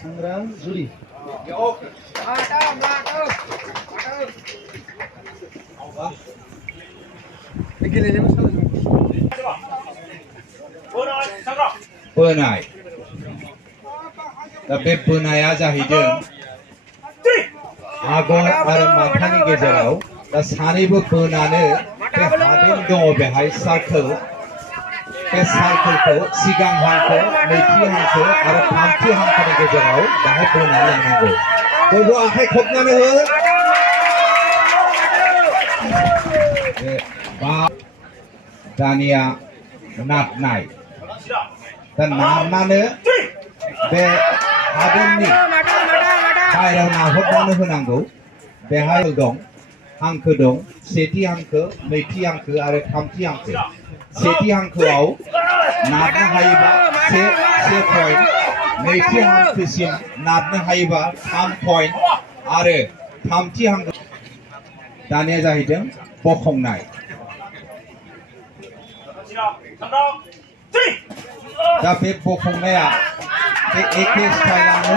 सांग्रां जुरि बोनाय दा बे बोनाया जाहैदों आगर आरो माथानि गेजेराव दा सानैबो बोनानो बे हादेन दङ बेहाय सार्कोल बे सार्कोलखौ सिगां हांखो नैथि हांखो आरो थामथि हांखोनि गेजेराव बेहाय बोनानै लांनांगौ बयबो आखाइ खबनानै हो बा दानिया नारनाय दा नारनानै बे हादेननि बायराव नाहरनानै होनांगौ बेहाय दं हांखो दं सेथि हांखो नैथि हांखो आरो थामथि हांखो सेथि हांखोआव नारनो हायोबा से पइन्ट नैथि हांखोसिम नारनो हायोबा 3 पइन्ट आरो थामथि हांखो दानिया जाहैदों बखंनाय दा बे बखंनाया बे एखे स्टाइलावनो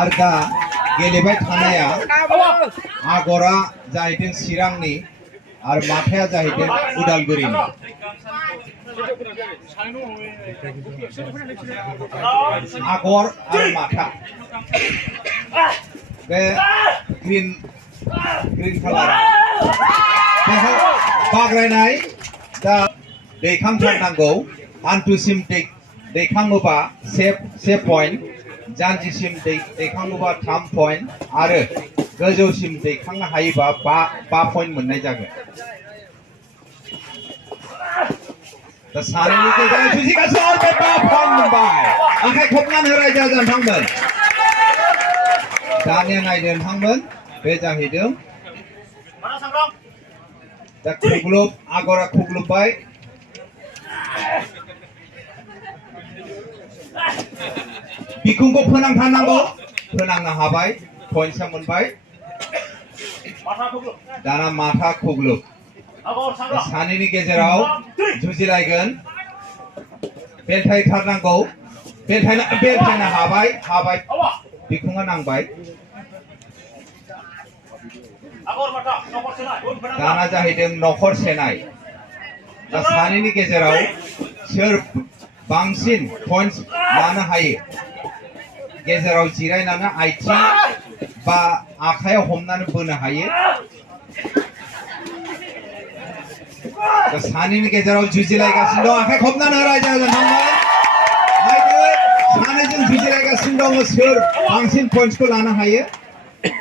आरो दा गेलेबाय थानाया आगरा जाहैदों चिरांनि आरो माथाया जाहैदों उदालगुरिनि आगर आरो माथा बे ग्रीन कालार बेहाय बाग्रायनाय दा दैखांथारनांगौ हान्थुसिम दैखाङोबा से पइन्ट जानजिसिम दैखाङोबा 3 पइन्ट आरो गोजौसिम दैखांनो हायोबा 5 पइन्ट मोननाय जागोन दा सानैनि गेजेराव जुजिगासिनो आरो 5 पइन्ट मोनबाय आखाइ खबनानै रायजो नोंथांमोन दानिया नायदो नोंथांमोन बे जाहैदों दा खुग्लुब आगरा खुग्लुबबाय बिखुंखौ फोनांथारनांगौ फोनांनो हाबाय पइन्टसा मोनबाय दाना माथा खुग्लुब सानैनि गेजेराव जुजिलायगोन बेलथायथारनांगौ बेलथायनो हाबाय बिखुङा नांबाय दाना जाहैदों नखर सेनाय दा सानैनि गेजेराव सोर बांसिन पइन्ट्स लानो हायो गेजेराव जिरायनानै आथिं बा आखायाव हमनानै बोनो हायो दा सानैनि गेजेराव जुजिलायगासिनो दं आखाइ खबनानै रायजो नोंथांमोन नायदो सानैजों जुजिलायगासिनो दङ सोर बांसिन पइन्ट्सखौ लानो हायो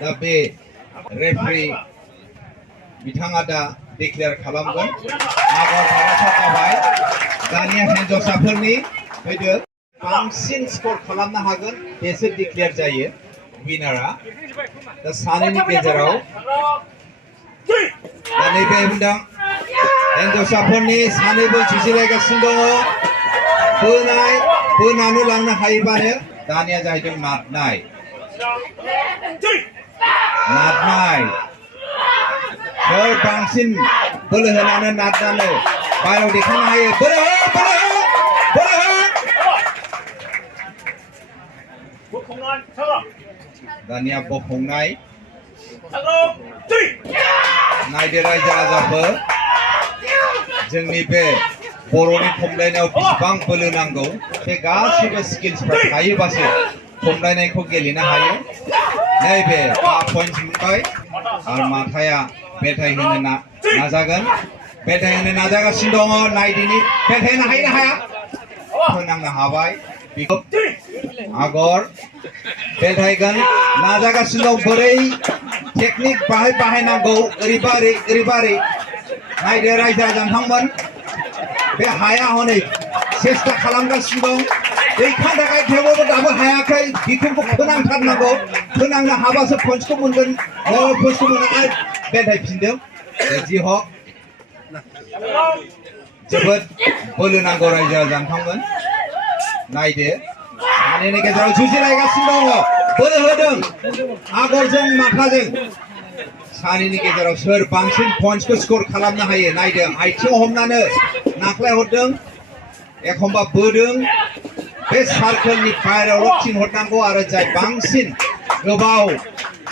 दा बे रेफारि बिथाङा दा डिक्लेयार खालामगोन आगर भारासा जाबाय दानिया हिन्जावसाफोरनि फैदो बांसिन स्कर खालामनो हागोन बेसो डिक्लेयार जायो विनारा दा सानैनि गेजेराव दा नैबे होनदों हिन्जावसाफोरनि सानैबो जुजिलायगासिनो दङ बोनानै लांनो हायोबानो दानिया जाहैदों नारनाय सोर बांसिन बोलो होनानै नारनानै बायराव देखायनो हायो बोलो दानिया बखंनाय नायदो रायजो राजाफोर जोंनि बे बर'नि खमलायनायाव बेसेबां बोलो नांगौ बे गासैबो स्किल्सफ्रा थायोबासो खमलायनायखौ गेलेनो हायो नैबे 5 पइन्ट मोनबाय आरो माथाया बेलथाय होनो नाजागोन बेलथाय होनो नाजागासिनो दङ नायदिनि बेलथाय होनो हायो ना हाया फोनांनो हाबाय बेखौ आगर बेलथायगोन नाजागासिनो दं बोरै टेकनिक बाहायनांगौ ओरैबा ओरै नायदो रायजो नोंथांमोन बे हाया हनै सेस्था खालामगासिनो दं दैखां थाखाय थेवबाबो दाबो हायाखै बिखुंखौ फोनांथारनांगौ फोनांनो हाबासो पइन्टखौ मोनगोन पइन्टखौ मोनाखै बेलथायफिनदों जि हक जोबोद बोलो नांगौ रायजो नोंथांमोन नायदो सानैनि गेजेराव जुजिलायगासिनो दङ बोलो होदों आगरजों माथाजों सानैनि गेजेराव सोर बांसिन पइन्टसखौ स्कर खालामनो हायो नायदों आथिं हमनानै नाख्लाय हरदों एखमबा बोदों बे सार्कोलनि बायरायावल' थिनहरनांगौ आरो जाय बांसिन गोबाव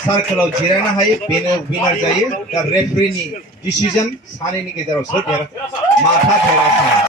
सार्कोलाव जिरायनो हायो बेनो विनार जायो दा रेफारिनि डिसिजन सानैनि गेजेराव सोर माथा देरहासार